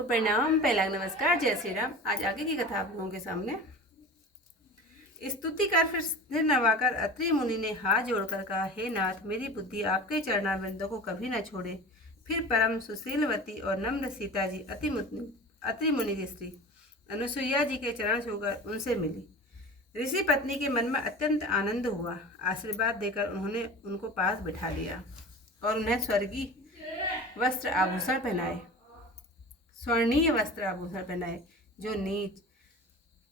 को प्रणाम, पहला नमस्कार, जय श्री राम। आज आगे की कथा आप लोगों के सामने। स्तुति कर फिर सिर नवाकर अत्रि मुनि ने हाथ जोड़कर कहा, हे नाथ, मेरी बुद्धि आपके चरणारविंदों को कभी न छोड़े। फिर परम सुशीलवती और नम्र सीता जी अत्रि मुनि की स्त्री अनुसुईया जी के चरण छूकर उनसे मिली। ऋषि पत्नी के मन में अत्यंत आनंद हुआ। आशीर्वाद देकर उन्होंने उनको पास बिठा लिया और उन्हें स्वर्णीय वस्त्र आभूषण पहनाए, जो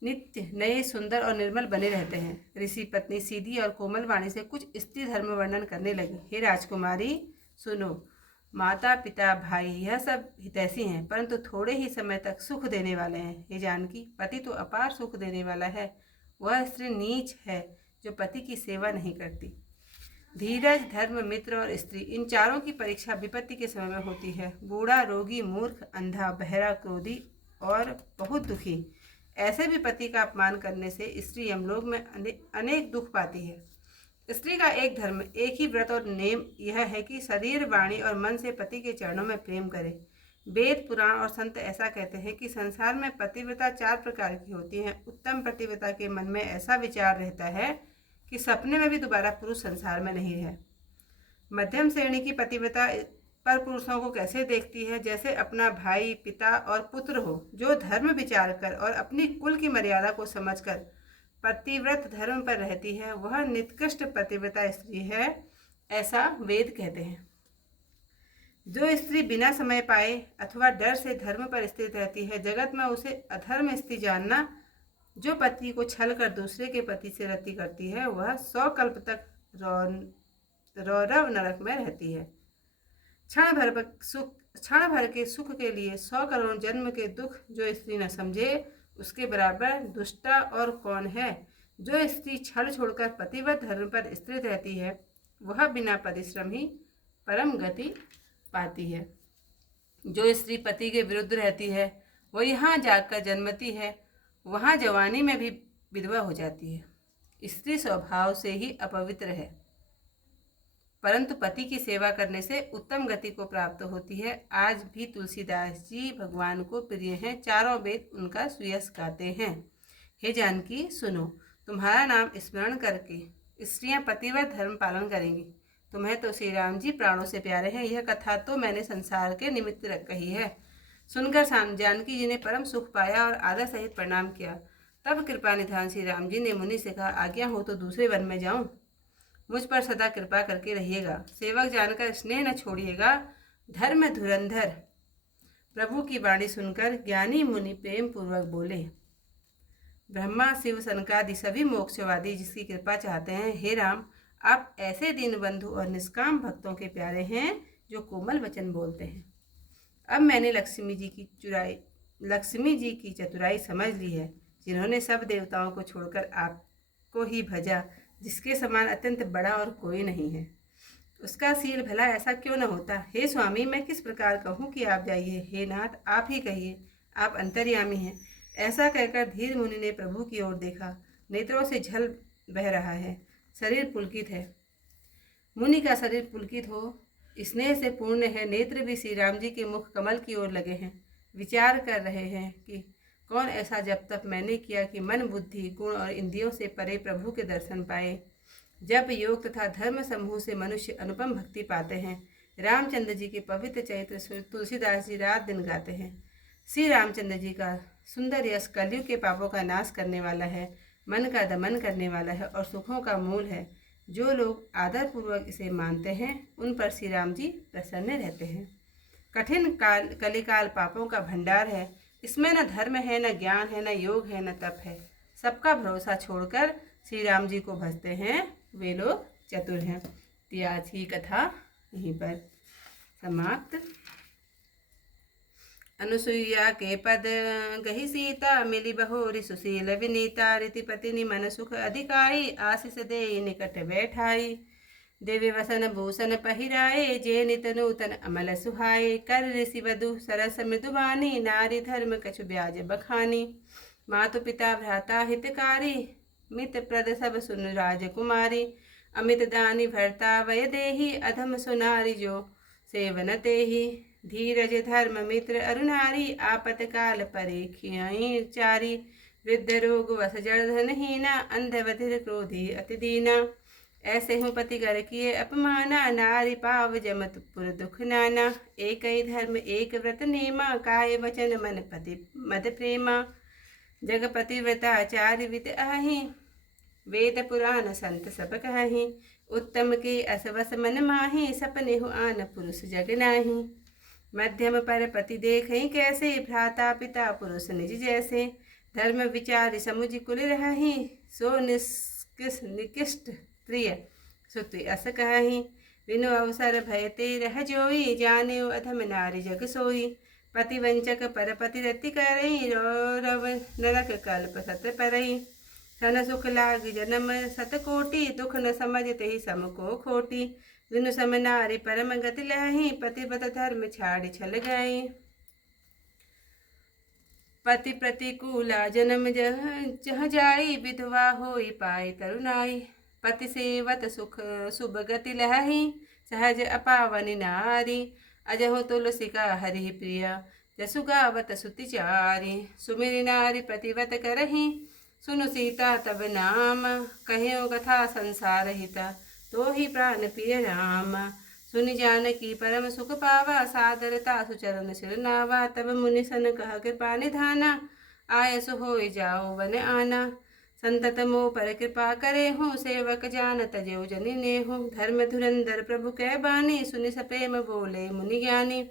नित्य नए, सुंदर और निर्मल बने रहते हैं। ऋषि पत्नी सीधी और कोमल वाणी से कुछ स्त्री धर्म वर्णन करने लगी। हे राजकुमारी, सुनो, माता पिता भाई यह सब हितैषी हैं, परंतु थोड़े ही समय तक सुख देने वाले हैं। हे जानकी, पति तो अपार सुख देने वाला है, वह स्त्री नीच है जो पति की सेवा नहीं करती। धीरज, धर्म, मित्र और स्त्री, इन चारों की परीक्षा विपत्ति के समय में होती है। बूढ़ा, रोगी, मूर्ख, अंधा, बहरा, क्रोधी और बहुत दुखी, ऐसे भी पति का अपमान करने से स्त्री यमलोक में अनेक दुख पाती है। स्त्री का एक धर्म, एक ही व्रत और नेम यह है कि शरीर, वाणी और मन से पति के चरणों में प्रेम करे। वेद, पुराण और संत ऐसा कहते हैं कि संसार में पतिव्रता 4 प्रकार की होती हैं। उत्तम पतिव्रता के मन में ऐसा विचार रहता है कि सपने में भी दोबारा पुरुष संसार में नहीं है। मध्यम श्रेणी की पतिव्रता पर पुरुषों को कैसे देखती है, जैसे अपना भाई, पिता और पुत्र हो, जो धर्म विचार कर और अपनी कुल की मर्यादा को समझकर पतिव्रत धर्म पर रहती है, वह निकृष्ट पतिव्रता स्त्री है, ऐसा वेद कहते हैं। जो स्त्री बिना समय पाए अथवा डर से धर्म पर स्थित रहती है, जगत में उसे अधर्म स्त्री जानना। जो पति को छल कर दूसरे के पति से रति करती है, वह 100 कल्प तक रौरव नरक में रहती है। क्षण भर के सुख के लिए 100 करोड़ जन्म के दुख जो स्त्री न समझे, उसके बराबर दुष्टा और कौन है। जो स्त्री छल छोड़कर पतिव्रत धर्म पर स्थित रहती है, वह बिना परिश्रम ही परम गति पाती है। जो स्त्री पति के विरुद्ध रहती है, वह यहाँ जाकर जन्मती है, वहाँ जवानी में भी विधवा हो जाती है। स्त्री स्वभाव से ही अपवित्र है, परंतु पति की सेवा करने से उत्तम गति को प्राप्त होती है। आज भी तुलसीदास जी भगवान को प्रिय हैं, चारों वेद उनका सुयश गाते हैं। हे जानकी, सुनो, तुम्हारा नाम स्मरण करके स्त्रियां पतिव्रत धर्म पालन करेंगी। तुम्हें तो श्री राम जी प्राणों से प्यारे हैं। यह कथा तो मैंने संसार के निमित्त कही है। सुनकर जानकी जी ने परम सुख पाया और आदर सहित प्रणाम किया। तब कृपा निधान श्री राम जी ने मुनि से कहा, आज्ञा हो तो दूसरे वन में जाऊं। मुझ पर सदा कृपा करके रहिएगा। सेवक जानकर स्नेह न छोड़िएगा। धर्म धुरंधर प्रभु की वाणी सुनकर ज्ञानी मुनि प्रेम पूर्वक बोले, ब्रह्मा, शिव, सनकादि सभी मोक्षवादी जिसकी कृपा चाहते हैं, हे राम, आप ऐसे दीनबंधु और निष्काम भक्तों के प्यारे हैं जो कोमल वचन बोलते हैं। अब मैंने लक्ष्मी जी की चतुराई समझ ली है, जिन्होंने सब देवताओं को छोड़कर आपको ही भजा, जिसके समान अत्यंत बड़ा और कोई नहीं है। उसका शील भला ऐसा क्यों न होता। हे स्वामी, मैं किस प्रकार कहूँ कि आप जाइए। हे नाथ, आप ही कहिए, आप अंतर्यामी हैं। ऐसा कहकर धीर मुनि ने प्रभु की ओर देखा। नेत्रों से जल बह रहा है, शरीर पुलकित है। मुनि का शरीर पुलकित हो, स्नेह से पूर्ण है। नेत्र भी श्री राम जी के मुख कमल की ओर लगे हैं। विचार कर रहे हैं कि कौन ऐसा जप तप मैंने किया कि मन, बुद्धि, गुण और इंद्रियों से परे प्रभु के दर्शन पाए। जब योग तथा धर्म समूह से मनुष्य अनुपम भक्ति पाते हैं। रामचंद्र जी के पवित्र चरित्र तुलसीदास जी रात दिन गाते हैं। श्री रामचंद्र जी का सुंदर यश कलयुग के पापों का नाश करने वाला है, मन का दमन करने वाला है और सुखों का मूल है। जो लोग आदरपूर्वक इसे मानते हैं, उन पर श्री राम जी प्रसन्न रहते हैं। कठिन कलिकाल पापों का भंडार है। इसमें न धर्म है, न ज्ञान है, न योग है, न तप है। सबका भरोसा छोड़कर श्री राम जी को भजते हैं, वे लोग चतुर हैं। तो आज की कथा यहीं पर समाप्त। अनुसुईया के पद गही सीता, मिली बहोरी सुशील विनीता। रीतिपति मन सुख अधिकाई, आशीष दे निकट बैठाई। देवी वसन भूषण पहिराए, जे नित नूतन अमल सुहाए। कर ऋषि वधु सरस मृदुवानी, नारी धर्म कछु ब्याज बखानी। मातु पिता भ्राता हितकारी, मित प्रद सब सुन राजकुमारी। अमित दानी भरता वय देही, अधम सुनारी जो सेवन तेहि। धीरज धर्म मित्र अरुणारी, आपत काल परीक्षियहि चारी। वृद्ध रोग वस जड़ धनहीना, अंध बधिर क्रोधी अति दीना। ऐसे हूँ पति कर किए अपमाना, नारी पाव जमतपुर दुख नाना। एक ही धर्म एक व्रत नेमा, काय वचन मन पति मद प्रेमा। जगपति व्रताचार्य विद आहि, वेद पुराण संत सब कहि। उत्तम के असवस मन माहि, सपने हो आन पुरुष जग नाही। मध्यम पर पति देखहि कैसे, भ्राता पिता पुरुष निज जैसे। धर्म विचार समुझ कुल रहि, सो निकृष्ट प्रिय सुति अस कहि। बिनु अवसर भय ते रह जोई, जाने अधम नारी जग सोई। पति वंचक पर पति रति करई, रौरव नरक कल्प सत परई। सन सुख लाग जन्म सत कोटि, दुख न समझते ही सम को खोटी। बिनु सम नारी परम गति लहि, पतिव्रत धर्म छाड़ छल गई। पति प्रतिकूला जन्म जह जाई, विधवा होई पाई तरुणाई। पति सेवत सुख शुभ गति लहि, सहज अपावनि नारी। अजहु तुलसिका हरि प्रिय, जसु गावत सुति चारी। सुमिरि नारी प्रतिव्रत करहि, सुनु सीता तब नाम। कहियो कथा संसार हिता, तो ही प्राण प्रिय राम। सुनि जानकी परम सुख पावा, सादरता सुचरण सिर नावा। तब मुनि सन कह कृपा निधाना, आयस होय जाओ वन आना। संतत मोह पर कृपा करे हूँ, सेवक जान तजेउ जनि नेहु। धर्म धुरंधर प्रभु कै बानी, सुनि सप्रेम बोले मुनि ज्ञानी।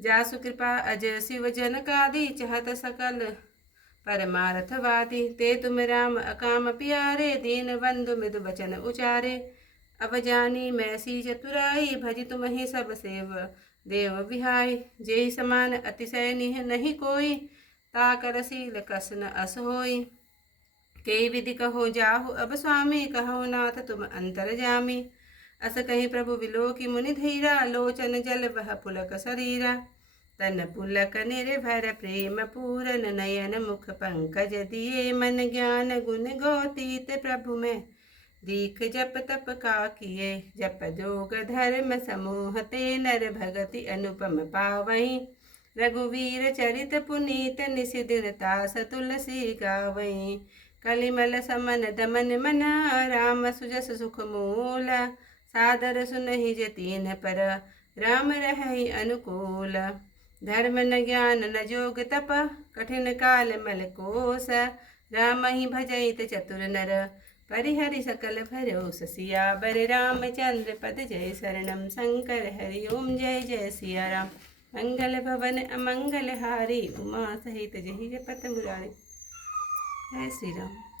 जासु कृपा अज शिव जन कादी, चहत सकल परमार्थवादी। ते तुम राम अकाम प्यारे, दीन बंधु मृदु बचन उचारे। अब जानी मैं सी चतुराई, भज तुम ही सब सेव देव बिहाई। जेहि समान अतिशय निह नहीं कोई, ताकर शील कस न अस होई। के विधि कहो जाहु अब स्वामी, कहो नाथ तुम अंतर जामी। अस कहीं प्रभु विलोकी मुनि धीरा, लोचन जल वह पुलक शरीरा। तन पुलक निर्भर प्रेम पूरन, नयन मुख पंकज दिए। मन ज्ञान गुण गोतीत प्रभु में, दीख जप तप का किए। जप जोग धर्म समूह ते, नर भगति अनुपम पावई। रघुवीर चरित पुनीत, निसि दिन तास तुलसी गावई। कलिमल समन दमन मना, राम सुजस सुख मूल। सादर सुनहि जतीन पर, राम रहहि अनुकूल। धर्म न ज्ञान न जोग तप, कठिन काल मल कोस। राम ही भजइत चतुर नर, परिहरि सकल भरोस। सियावर रामचंद्र पद जय, शरणम शंकर हरि ओम जय जय सिया राम। मंगल भवन अमंगल हारी, उमा सहित जहि जपत मुरारी। जय श्री राम।